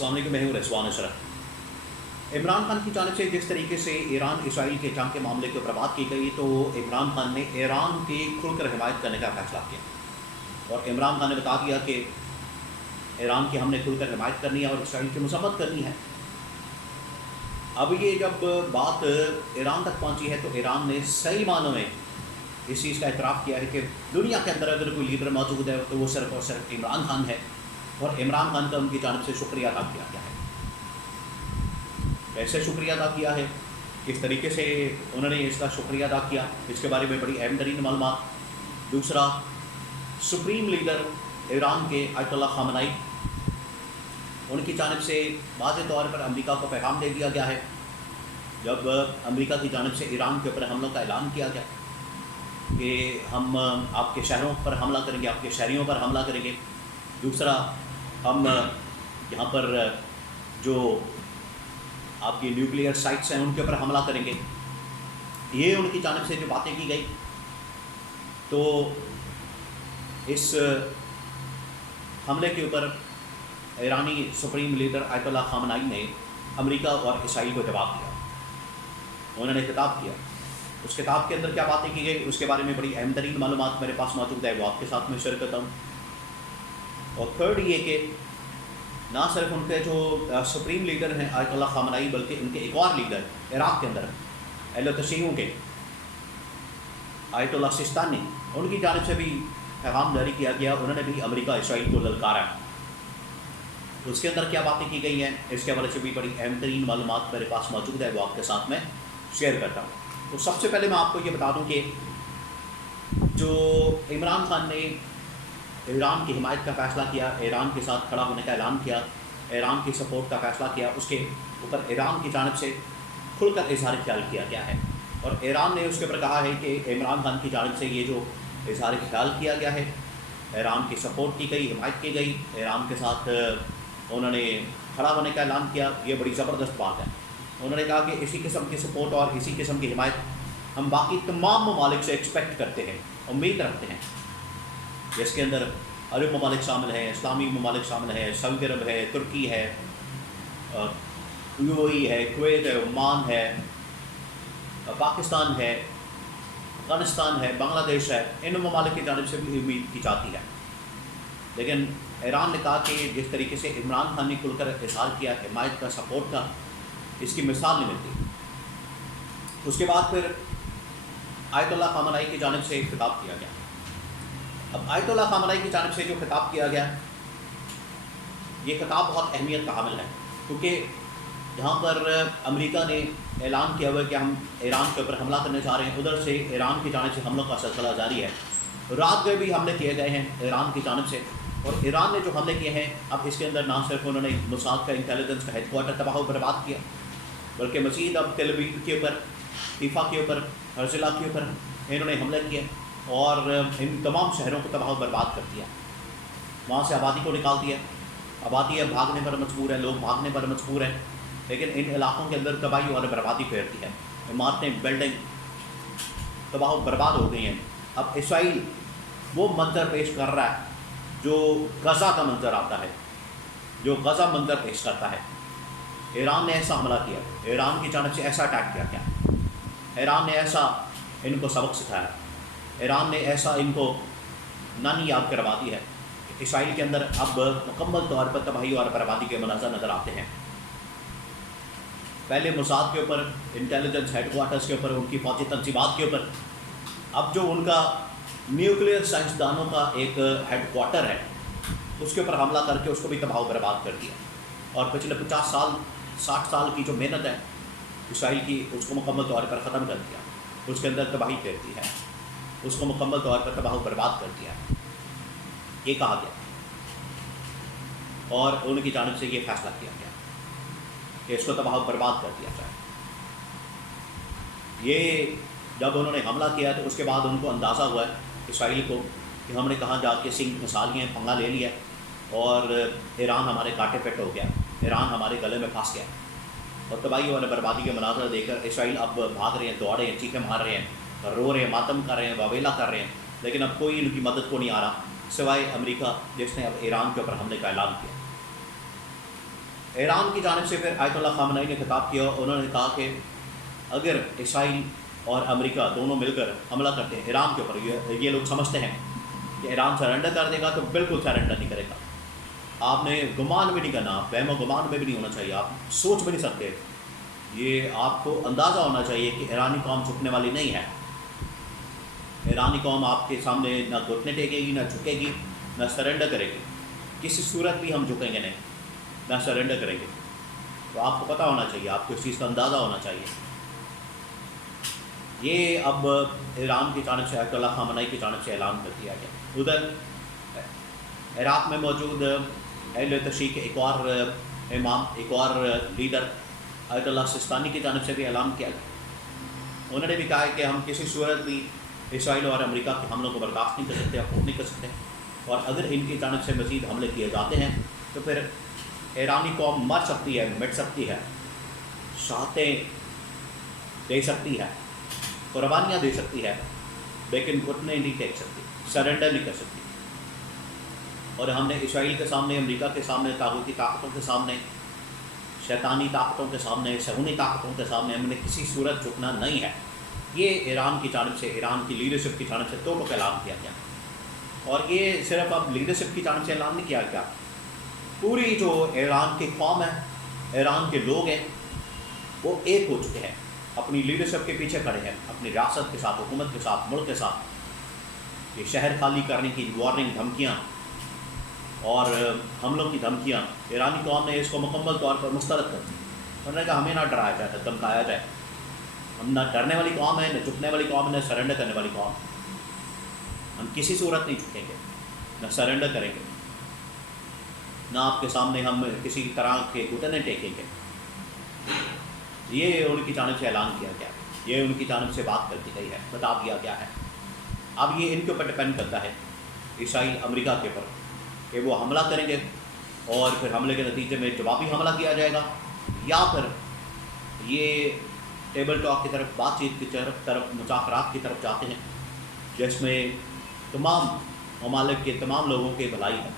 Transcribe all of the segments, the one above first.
अस्सलाम वालेकुम, मैं हूं रिजवान अशरफ। इमरान खान की जानिब से जिस तरीके से ईरान इसराइल के जंग के मामले के ऊपर बात की गई, तो इमरान खान ने ईरान की खुलकर हिमायत करने का फैसला किया और इमरान खान ने बता दिया कि ईरान की हमने खुलकर हिमायत करनी है और इसराइल की मसम्मत करनी है। अब ये जब बात ईरान तक पहुंची है तो ईरान ने सही मानों में इस चीज़ का इतराफ़ किया है कि दुनिया के अंदर अगर कोई लीडर मौजूद है तो वो सिर्फ और सिर्फ इमरान खान है, और इमरान खान का उनकी जानिब से शुक्रिया अदा किया गया है। कैसे शुक्रिया अदा किया है, किस तरीके से उन्होंने इसका शुक्रिया अदा किया, इसके बारे में बड़ी अहम तरीन मालूमात। दूसरा, सुप्रीम लीडर ईरान के आयतुल्ला ख़ामेनी, उनकी जानिब से वाज़ेह तौर पर अमेरिका को पैगाम दे दिया गया है जब अमेरिका की जानिब से ईरान के ऊपर हमलों का ऐलान किया गया कि हम आपके शहरों पर हमला करेंगे, आपके शहरियों पर हमला करेंगे। दूसरा, हम यहाँ पर जो आपकी न्यूक्लियर साइट्स हैं उनके ऊपर हमला करेंगे। ये उनकी जानिब से जो बातें की गई, तो इस हमले के ऊपर ईरानी सुप्रीम लीडर आयतुल्ला ख़ामेनी ने अमेरिका और इसराइल को जवाब दिया। उन्होंने खिताब किया। उस किताब के अंदर क्या बातें की गई, उसके बारे में बड़ी अहम तरीन मालूमात मेरे पास मौजूद है, वो आपके साथ में शेयर करता हूँ। और थर्ड ये कि ना सिर्फ उनके जो सुप्रीम लीडर हैं आयतुल्ला ख़ामेनी, बल्कि उनके एक और लीडर इराक़ के अंदर अहले तशय्युअ के आयतुल्ला सिस्तानी, उनकी जानिब से भी पैगाम जारी किया गया। उन्होंने भी अमेरिका इसराइल को ललकारा। उसके अंदर क्या बातें की गई हैं, इसके हवाले से भी बड़ी अहम तरीन मालूमात मेरे पास मौजूद है, वो आपके साथ में शेयर करता हूँ। तो सबसे पहले मैं आपको ये बता दूँ कि जो इमरान खान ने ईरान की हिमायत का फ़ैसला किया, ईरान के साथ खड़ा होने का ऐलान किया, ईरान की सपोर्ट का फ़ैसला किया, उसके ऊपर ईरान की जानिब से खुलकर इजहार ख्याल किया गया है। और ईरान ने उसके ऊपर कहा है कि इमरान खान की जानिब से ये जो इजहार ख्याल किया गया है, ईरान की सपोर्ट की गई, हिमायत की गई, ईरान के साथ उन्होंने खड़ा होने का ऐलान किया, ये बड़ी ज़बरदस्त बात है। उन्होंने कहा कि इसी किस्म की सपोर्ट और इसी किस्म की हिमायत हम बाकी तमाम ममालिक से एक्सपेक्ट करते हैं, उम्मीद रखते हैं, जिसके अंदर अरब ममालिक शामिल हैं, इस्लामी ममालिक शामिल हैं, सऊदी अरब है, तुर्की है, यूएई है, कुवैत है, ओमान है, पाकिस्तान है, अफ़गानिस्तान है, बांग्लादेश है। इन ममालिक की जानिब से भी उम्मीद की जाती है। लेकिन ईरान ने कहा कि जिस तरीके से इमरान खान ने खुलकर इज़हार किया हिमायत का, सपोर्ट का, इसकी मिसाल नहीं मिलती। उसके बाद फिर आयतुल्ला ख़ामेनी की जानिब से एक खिताब किया गया। अब आयतुल्ला ख़ामेनी की जानिब से जो खिताब किया गया, ये खिताब बहुत अहमियत का हामिल है, क्योंकि यहाँ पर अमेरिका ने ऐलान किया हुआ है कि हम ईरान के ऊपर हमला करने जा रहे हैं। उधर से ईरान की जानिब से हमलों का सिलसिला जारी है। रात में भी हमले किए गए हैं ईरान की जानिब से, और ईरान ने जो हमले किए हैं, अब इसके अंदर ना सिर्फ उन्होंने मोसाद का इंटेलिजेंस का हेडक्वार्टर तबाह बर्बाद किया, बल्कि मज़ीद अब तेल अवीव के ऊपर, हीफा के ऊपर, हर्ज़िला के ऊपर इन्होंने हमले किए और इन तमाम शहरों को तबाह बर्बाद कर दिया। वहाँ से आबादी को निकाल दिया। आबादी अब भागने पर मजबूर है, लोग भागने पर मजबूर हैं, लेकिन इन इलाक़ों के अंदर तबाही और बर्बादी फैल दी है। इमारतें, बिल्डिंग तबाह बर्बाद हो गई हैं। अब इसराइल वो मंजर पेश कर रहा है जो गज़ा का मंजर आता है, जो गज़ा मंजर पेश करता है। ईरान ने ऐसा हमला किया, ईरान की जानिब से ऐसा अटैक किया गया, ईरान ने ऐसा इनको सबक सिखाया, ईरान ने ऐसा इनको नानी याद करवा दी है। इसराइल के अंदर अब मुकम्मल तौर पर तबाही और बर्बादी के मनाज़र नज़र आते हैं। पहले मोसाद के ऊपर, इंटेलिजेंस हेडक्वार्टर्स के ऊपर, उनकी फौजी तंजीमात के ऊपर, अब जो उनका न्यूक्लियर साइंसदानों का एक हेडक्वार्टर है, उसके ऊपर हमला करके उसको भी तबाह बर्बाद कर दिया। और पिछले 50 साल 60 साल की जो मेहनत है इसराइल की, उसको मुकम्मल तौर पर ख़त्म कर दिया। उसके अंदर तबाही फैल दी है, उसको मुकम्मल तौर पर तबाह बर्बाद कर दिया, ये कहा गया। और उनकी जानिब से ये फ़ैसला किया गया कि इसको तबाह बर्बाद कर दिया जाए। ये जब उन्होंने हमला किया तो उसके बाद उनको अंदाज़ा हुआ है इसराइल को कि हमने कहाँ जाके सिंह फंसा लिए, पंगा ले लिया और ईरान हमारे कांटे पे टो गया, ईरान हमारे गले में फंस गया। और तबाही और बर्बादी के मनाज़र देखकर इसराइल अब भाग रहे हैं, दौड़ रहे हैं, चीखें मार रहे हैं, रो रहे हैं, मातम कर रहे हैं, वावेला कर रहे हैं, लेकिन अब कोई इनकी मदद को नहीं आ रहा सिवाय अमेरिका, जिसने अब ईरान के ऊपर हमले का ऐलान किया। ایران کی جانب سے پھر آیت اللہ خامنئی نے خطاب کیا، انہوں نے کہا کہ اگر اسرائیل اور امریکہ دونوں مل کر حملہ کرتے ہیں ایران کے اوپر، یہ لوگ سمجھتے ہیں کہ ایران سرنڈر کر دے گا، تو بالکل سرنڈر نہیں کرے گا۔ آپ نے گمان بھی نہیں کرنا، وہم و گمان میں بھی نہیں ہونا چاہیے، آپ سوچ بھی نہیں سکتے، یہ آپ کو اندازہ ہونا چاہیے کہ ایرانی قوم جھکنے والی نہیں ہے۔ ایرانی قوم آپ کے سامنے نہ گھٹنے ٹیکے گی، نہ جھکے گی، نہ سرنڈر کرے گی، کسی صورت بھی ہم جھکیں گے نہیں، نہ سرنڈر کریں گے۔ تو آپ کو پتہ ہونا چاہیے، آپ کو اس چیز کا اندازہ ہونا چاہیے۔ یہ اب ایران کی جانب سے آیت اللہ خامنئی کی جانب سے اعلان کر دیا گیا۔ ادھر عراق میں موجود اہل تشیع کے ایک اور امام، ایک اور لیڈر آیت اللہ سستانی کی جانب سے بھی اعلان کیا گیا۔ انہوں نے بھی کہا ہے کہ ہم کسی صورت بھی اسرائیل اور امریکہ کے حملوں کو برداشت نہیں کر سکتے، افورڈ نہیں کر سکتے، اور اگر ان کی جانب سے مزید حملے کیے جاتے ہیں تو پھر ایرانی قوم مر سکتی ہے، مٹ سکتی ہے، شہادتیں دے سکتی ہے، قربانیاں دے سکتی ہے، لیکن گھٹنے نہیں ٹیک سکتی، سرنڈر نہیں کر سکتی۔ اور ہم نے اسرائیل کے سامنے، امریکہ کے سامنے، طاغوتی طاقتوں کے سامنے، شیطانی طاقتوں کے سامنے، صہیونی طاقتوں کے سامنے ہم نے کسی صورت جھکنا نہیں ہے۔ یہ ایران کی جانب سے، ایران کی لیڈرشپ کی جانب سے توبہ اعلان کیا گیا، اور یہ صرف اب لیڈرشپ کی جانب سے اعلان نہیں کیا گیا، پوری جو ایران کی قوم ہے، ایران کے لوگ ہیں، وہ ایک ہو چکے ہیں، اپنی لیڈرشپ کے پیچھے کھڑے ہیں، اپنی ریاست کے ساتھ، حکومت کے ساتھ، ملک کے ساتھ۔ یہ شہر خالی کرنے کی وارننگ، دھمکیاں اور حملوں کی دھمکیاں، ایرانی قوم نے اس کو مکمل طور پر مسترد کر دی۔ انہوں نے کہا ہمیں نہ ڈرایا جائے، نہ دھمکایا جائے، ہم نہ ڈرنے والی قوم ہے، نہ جھکنے والی قوم ہے، نہ سرنڈر کرنے والی قوم، ہم کسی صورت نہیں جھکیں گے، نہ سرنڈر کریں گے، نہ آپ کے سامنے ہم کسی طرح کے گھٹنے ٹیکیں گے۔ یہ ان کی جانب سے اعلان کیا گیا، یہ ان کی جانب سے بات کر دی گئی ہے، بتا دیا گیا ہے۔ اب یہ ان کے اوپر ڈپینڈ کرتا ہے، اسرائیل امریکہ کے اوپر، کہ وہ حملہ کریں گے اور پھر حملے کے نتیجے میں جوابی حملہ کیا جائے گا، یا پھر یہ ٹیبل ٹاک کی طرف، بات چیت کی طرف، مذاکرات کی طرف جاتے ہیں، جس میں تمام ممالک کے تمام لوگوں کی بھلائی ہے۔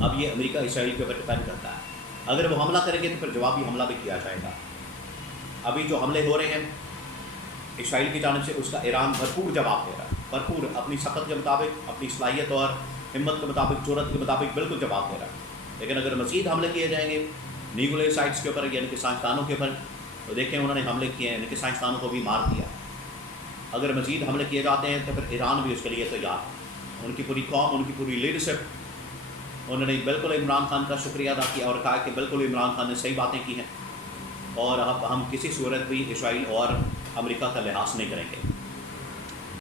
اب یہ امریکہ اسرائیل کے اوپر ڈپینڈ کرتا ہے، اگر وہ حملہ کریں گے تو پھر جوابی حملہ بھی کیا جائے گا۔ ابھی جو حملے ہو رہے ہیں اسرائیل کی جانب سے، اس کا ایران بھرپور جواب دے رہا ہے، بھرپور، اپنی سخت کے مطابق، اپنی صلاحیت اور ہمت کے مطابق، جرأت کے مطابق بالکل جواب دے رہا ہے۔ لیکن اگر مزید حملے کیے جائیں گے نیوکلیئر سائٹس کے اوپر، یعنی کہ سائنسدانوں کے اوپر، تو دیکھیں انہوں نے حملے کیے ہیں، یعنی کہ سائنسدانوں کو بھی مار دیا۔ اگر مزید حملے کیے جاتے ہیں تو پھر ایران بھی اس کے لیے تیار ہے، ان کی پوری قوم، ان کی پوری لیڈرشپ، انہوں نے بالکل عمران خان کا شکریہ ادا کیا اور کہا کہ بالکل عمران خان نے صحیح باتیں کی ہیں، اور اب ہم کسی صورت بھی اسرائیل اور امریکہ کا لحاظ نہیں کریں گے۔